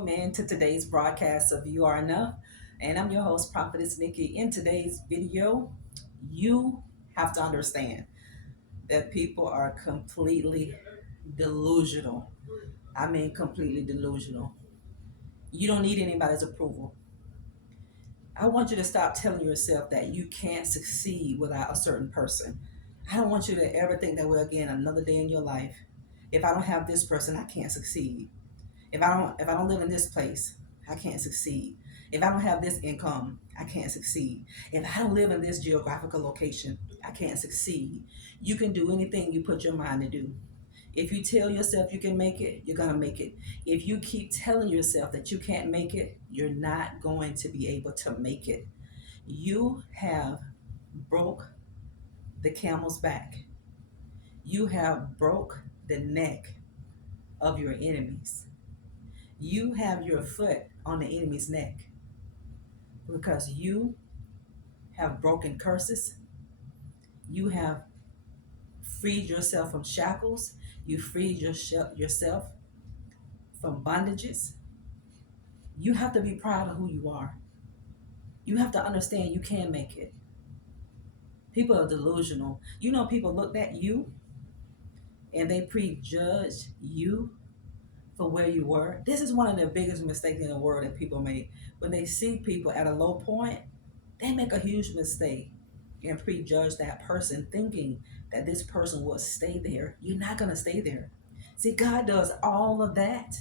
Man, to today's broadcast of You Are Enough. And I'm your host, Prophetess Nikki. In today's video, you have to understand that people are completely delusional. I mean, completely delusional. You don't need anybody's approval. I want you to stop telling yourself that you can't succeed without a certain person. I don't want you to ever think that, well, again, another day in your life, if I don't have this person, I can't succeed. If I don't live in this place, I can't succeed. If I don't have this income, I can't succeed. If I don't live in this geographical location, I can't succeed. You can do anything you put your mind to do. If you tell yourself you can make it, you're gonna make it. If you keep telling yourself that you can't make it, you're not going to be able to make it. You have broke the camel's back. You have broke the neck of your enemies. You have your foot on the enemy's neck because you have broken curses. You have freed yourself from shackles. You freed yourself from bondages. You have to be proud of who you are. You have to understand you can make it. People are delusional. People looked at you and they prejudged you for where you were. This is one of the biggest mistakes in the world that people make. When they see people at a low point, they make a huge mistake and prejudge that person thinking that this person will stay there. You're not going to stay there. See, God does all of that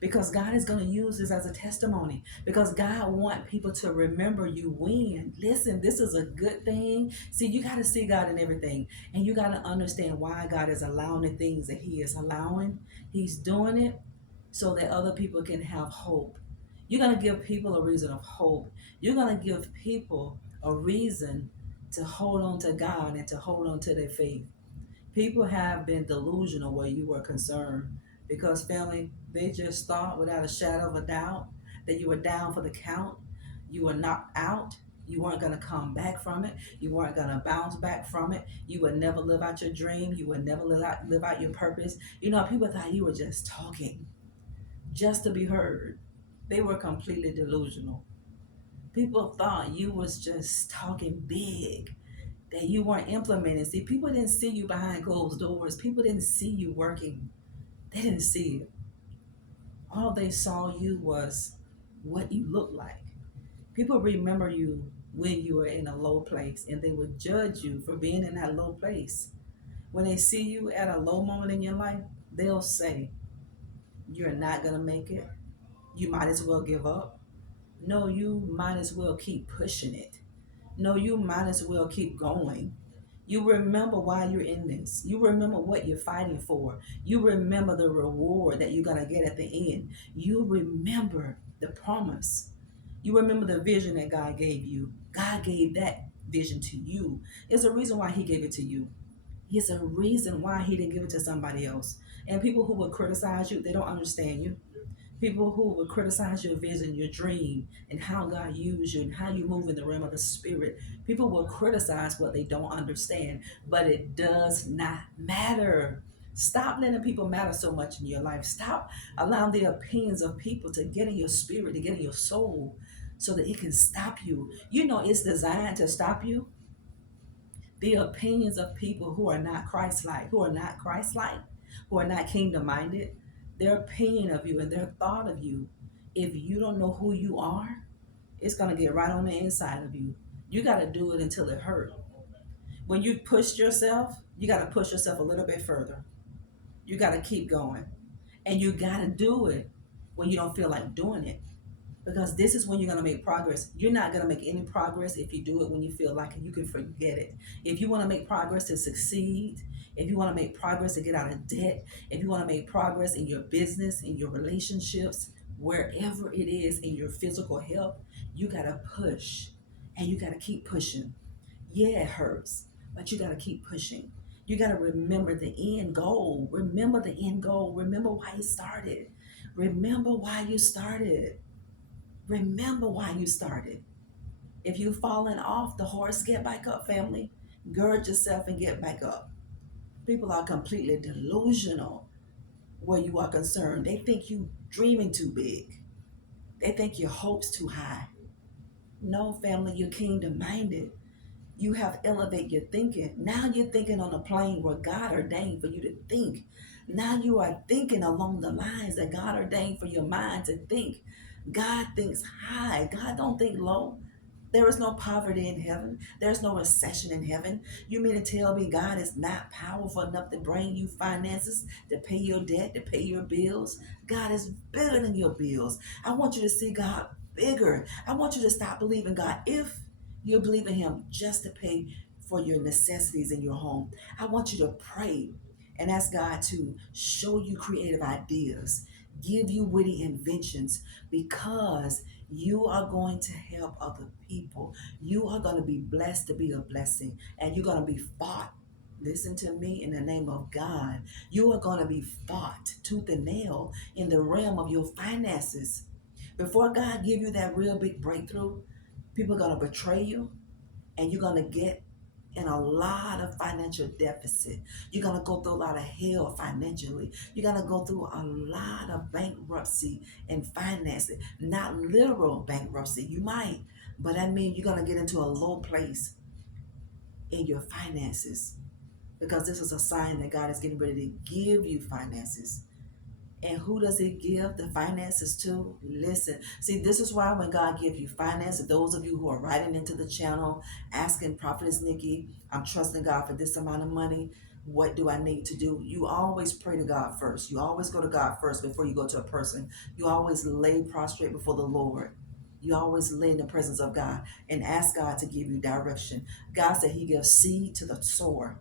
because God is going to use this as a testimony, because God wants people to remember you when. Listen, this is a good thing. See, you got to see God in everything, and you got to understand why God is allowing the things that He is allowing. He's doing it so that other people can have hope. You're going to give people a reason of hope. You're going to give people a reason to hold on to God and to hold on to their faith. People have been delusional where you were concerned because, family, they just thought without a shadow of a doubt that you were down for the count. You were knocked out. You weren't going to come back from it. You weren't going to bounce back from it. You would never live out your dream. You would never live out your purpose. People thought you were just talking just to be heard. They were completely delusional. People thought you was just talking big, that you weren't implementing. See, people didn't see you behind closed doors. People didn't see you working. They didn't see it. All they saw you was what you looked like. People remember you when you were in a low place, and they would judge you for being in that low place. When they see you at a low moment in your life, they'll say, you're not going to make it. You might as well give up. No, you might as well keep pushing it. No, you might as well keep going. You remember why you're in this. You remember what you're fighting for. You remember the reward that you're going to get at the end. You remember the promise. You remember the vision that God gave you. God gave that vision to you. There's a reason why He gave it to you. There's a reason why He didn't give it to somebody else. And people who will criticize you, they don't understand you. People who will criticize your vision, your dream, and how God used you and how you move in the realm of the spirit. People will criticize what they don't understand, but it does not matter. Stop letting people matter so much in your life. Stop allowing the opinions of people to get in your spirit, to get in your soul, so that it can stop you. It's designed to stop you. The opinions of people who are not Christ-like, who are not kingdom-minded, their opinion of you and their thought of you, if you don't know who you are, it's going to get right on the inside of you. You got to do it until it hurts. When you push yourself, you got to push yourself a little bit further. You got to keep going. And you got to do it when you don't feel like doing it, because this is when you're going to make progress. You're not going to make any progress if you do it when you feel like it. You can forget it. If you want to make progress to succeed, if you want to make progress to get out of debt, if you want to make progress in your business, in your relationships, wherever it is, in your physical health, you got to push, and you got to keep pushing. Yeah, it hurts, but you got to keep pushing. You got to remember the end goal. Remember the end goal. Remember why you started. Remember why you started. Remember why you started. If you've fallen off the horse, get back up, family. Gird yourself and get back up. People are completely delusional where you are concerned. They think you dreaming too big. They think your hopes too high. No, family, you're kingdom minded. You have elevated your thinking. Now you're thinking on a plane where God ordained for you to think. Now you are thinking along the lines that God ordained for your mind to think. God thinks high. God don't think low. There is no poverty in heaven. There's no recession in heaven. You mean to tell me God is not powerful enough to bring you finances, to pay your debt, to pay your bills? God is bigger than your bills. I want you to see God bigger. I want you to stop believing God if you believe in Him just to pay for your necessities in your home. I want you to pray and ask God to show you creative ideas, give you witty inventions, because you are going to help other people. You are going to be blessed to be a blessing, and you're going to be fought. Listen to me, in the name of God. You are going to be fought tooth and nail in the realm of your finances. Before God give you that real big breakthrough, people are going to betray you, and you're going to get in a lot of financial deficit. You're going to go through a lot of hell financially. You're going to go through a lot of bankruptcy and financing. Not literal bankruptcy, you might, but I mean you're going to get into a low place in your finances, because this is a sign that God is getting ready to give you finances. And who does He give the finances to? Listen, see, this is why when God gives you finances, those of you who are writing into the channel, asking Prophetess Nikki, I'm trusting God for this amount of money. What do I need to do? You always pray to God first. You always go to God first before you go to a person. You always lay prostrate before the Lord. You always lay in the presence of God and ask God to give you direction. God said He gives seed to the sower.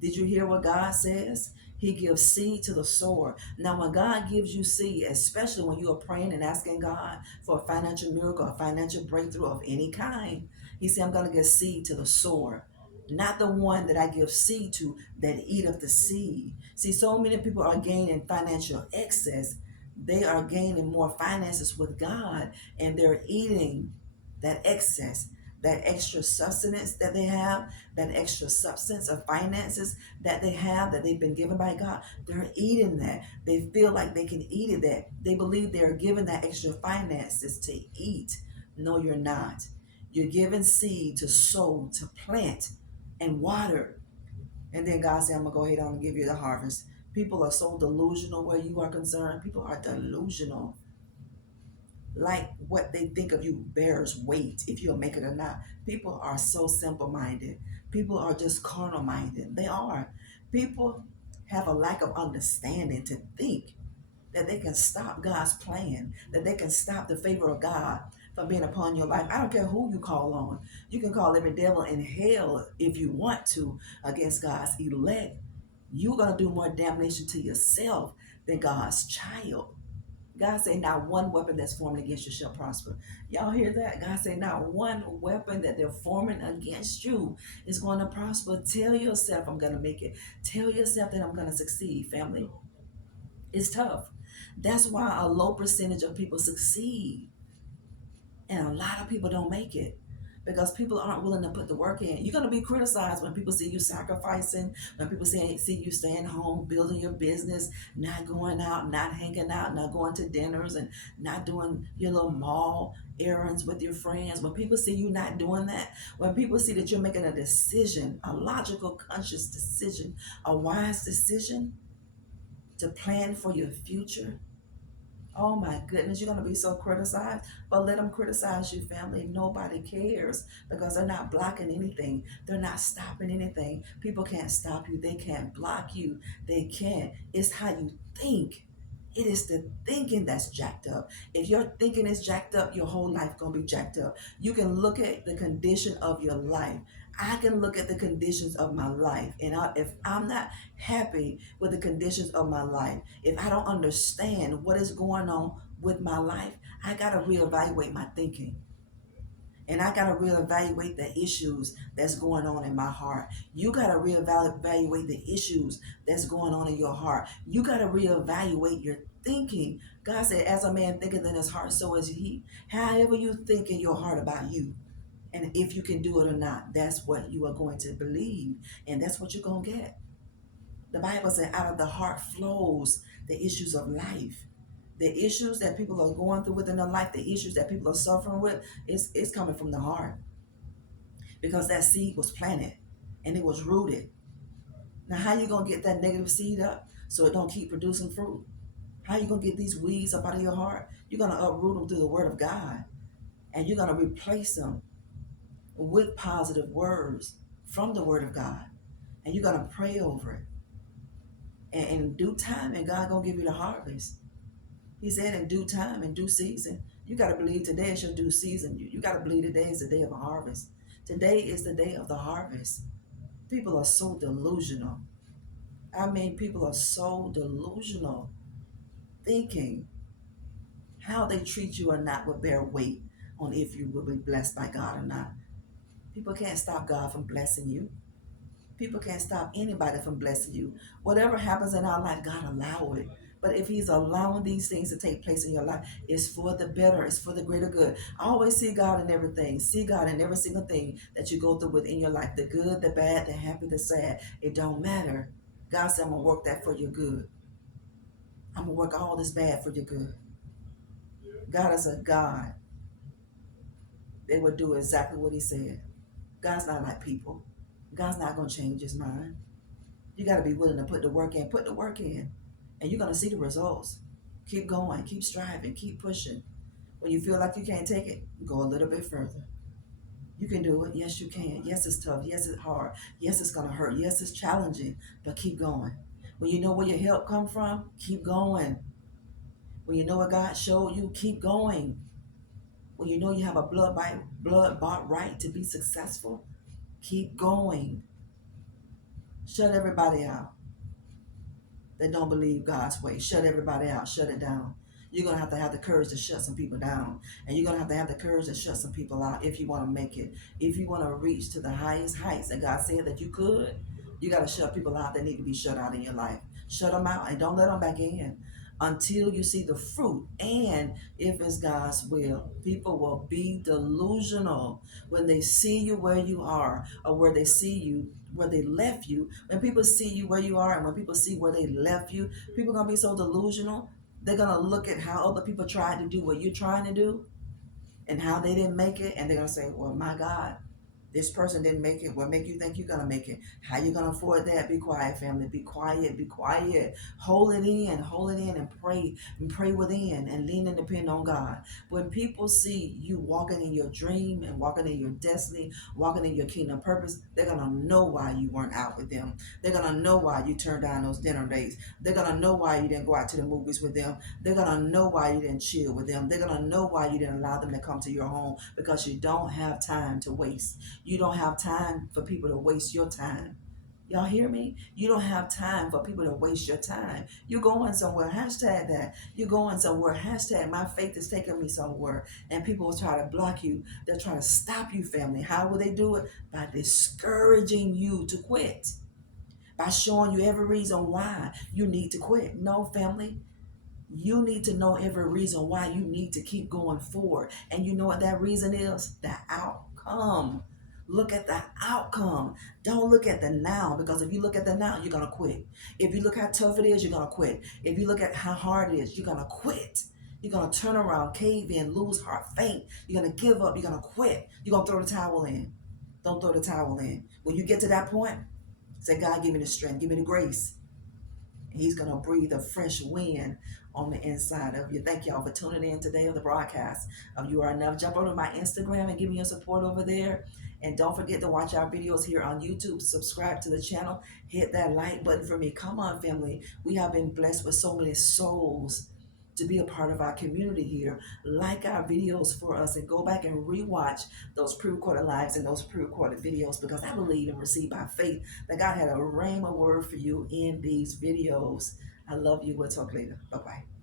Did you hear what God says? He gives seed to the sower. Now, when God gives you seed, especially when you are praying and asking God for a financial miracle, a financial breakthrough of any kind, He said, I'm going to give seed to the sower, not the one that I give seed to that eat of the seed. See, so many people are gaining financial excess. They are gaining more finances with God, and they're eating that excess, that extra sustenance that they have, that extra substance of finances that they have, that they've been given by God. They're eating that. They feel like they can eat it, that they believe they're given that extra finances to eat. No, you're not. You're given seed to sow, to plant and water. And then God said, I'm going to go ahead on and give you the harvest. People are so delusional where you are concerned. People are delusional. Like what they think of you bears weight if you'll make it or not. People are so simple minded. People are just carnal minded. They are. People have a lack of understanding to think that they can stop God's plan, that they can stop the favor of God from being upon your life. I don't care who you call on. You can call every devil in hell if you want to against God's elect. You're going to do more damnation to yourself than God's child. God say not one weapon that's formed against you shall prosper. Y'all hear that? God say not one weapon that they're forming against you is going to prosper. Tell yourself I'm going to make it. Tell yourself that I'm going to succeed, family. It's tough. That's why a low percentage of people succeed and a lot of people don't make it, because people aren't willing to put the work in. You're going to be criticized when people see you sacrificing, when people see you staying home, building your business, not going out, not hanging out, not going to dinners, and not doing your little mall errands with your friends. When people see you not doing that, when people see that you're making a decision, a logical, conscious decision, a wise decision to plan for your future, oh my goodness, you're going to be so criticized. But let them criticize you, family. Nobody cares, because they're not blocking anything. They're not stopping anything. People can't stop you. They can't block you. They can't. It's how you think. It is the thinking that's jacked up. If your thinking is jacked up, your whole life going to be jacked up. You can look at the condition of your life. I can look at the conditions of my life. And if I'm not happy with the conditions of my life, if I don't understand what is going on with my life, I got to reevaluate my thinking. And I got to reevaluate the issues that's going on in my heart. You got to reevaluate the issues that's going on in your heart. You got to reevaluate your thinking. God said, as a man thinketh in his heart, so is he. However you think in your heart about you, and if you can do it or not, that's what you are going to believe. And that's what you're going to get. The Bible said, out of the heart flows the issues of life. The issues that people are going through within their life, the issues that people are suffering with, is coming from the heart, because that seed was planted and it was rooted. Now, how you gonna get that negative seed up so it don't keep producing fruit? How you gonna get these weeds up out of your heart? You're gonna uproot them through the word of God, and you're gonna replace them with positive words from the word of God, and you're gonna pray over it. And in due time, and God gonna give you the harvest. He said, in due time, in due season. You gotta believe today is your due season. You gotta believe today is the day of a harvest. Today is the day of the harvest. People are so delusional. I mean, people are so delusional, thinking how they treat you or not will bear weight on if you will be blessed by God or not. People can't stop God from blessing you. People can't stop anybody from blessing you. Whatever happens in our life, God allow it. But if He's allowing these things to take place in your life, it's for the better. It's for the greater good. I always see God in everything. See God in every single thing that you go through within your life. The good, the bad, the happy, the sad. It don't matter. God said, I'm going to work that for your good. I'm going to work all this bad for your good. God is a God that will do exactly what He said. God's not like people. God's not going to change His mind. You got to be willing to put the work in. Put the work in. And you're going to see the results. Keep going. Keep striving. Keep pushing. When you feel like you can't take it, go a little bit further. You can do it. Yes, you can. Yes, it's tough. Yes, it's hard. Yes, it's going to hurt. Yes, it's challenging. But keep going. When you know where your help come from, keep going. When you know what God showed you, keep going. When you know you have a blood bought right to be successful, keep going. Shut everybody out that don't believe God's way. Shut everybody out. Shut it down. You're going to have the courage to shut some people down. And you're going to have the courage to shut some people out if you want to make it. If you want to reach to the highest heights that God said that you could, you got to shut people out that need to be shut out in your life. Shut them out and don't let them back in until you see the fruit. And if it's God's will, people will be delusional when they see you where you are, or where they see you where they left you. When people see you where you are and when people see where they left you, people are going to be so delusional. They're going to look at how other people tried to do what you're trying to do and how they didn't make it. And they're going to say, well, my God, this person didn't make it. What make you think you're going to make it? How you going to afford that? Be quiet, family. Be quiet. Be quiet. Hold it in. Hold it in and pray within and lean and depend on God. When people see you walking in your dream and walking in your destiny, walking in your kingdom purpose, they're going to know why you weren't out with them. They're going to know why you turned down those dinner dates. They're going to know why you didn't go out to the movies with them. They're going to know why you didn't chill with them. They're going to know why you didn't allow them to come to your home, because you don't have time to waste. You don't have time for people to waste your time. Y'all hear me? You don't have time for people to waste your time. You're going somewhere. Hashtag that. You're going somewhere. Hashtag my faith is taking me somewhere. And people will try to block you. They'll try to stop you, family. How will they do it? By discouraging you to quit. By showing you every reason why you need to quit. No, family. You need to know every reason why you need to keep going forward. And you know what that reason is? The outcome. Look at the outcome. Don't look at the now, because if you look at the now, you're going to quit. If you look how tough it is, you're going to quit. If you look at how hard it is, you're going to quit. You're going to turn around, cave in, lose heart, faint. You're going to give up. You're going to quit. You're going to throw the towel in. Don't throw the towel in. When you get to that point, say, God, give me the strength. Give me the grace. He's going to breathe a fresh wind on the inside of you. Thank y'all for tuning in today on the broadcast of You Are Enough. Jump over to my Instagram and give me your support over there. And don't forget to watch our videos here on YouTube. Subscribe to the channel. Hit that like button for me. Come on, family. We have been blessed with so many souls to be a part of our community here. Like our videos for us and go back and rewatch those pre-recorded lives and those pre-recorded videos, because I believe and receive by faith that God had a rhema word for you in these videos. I love you. We'll talk later. Bye-bye.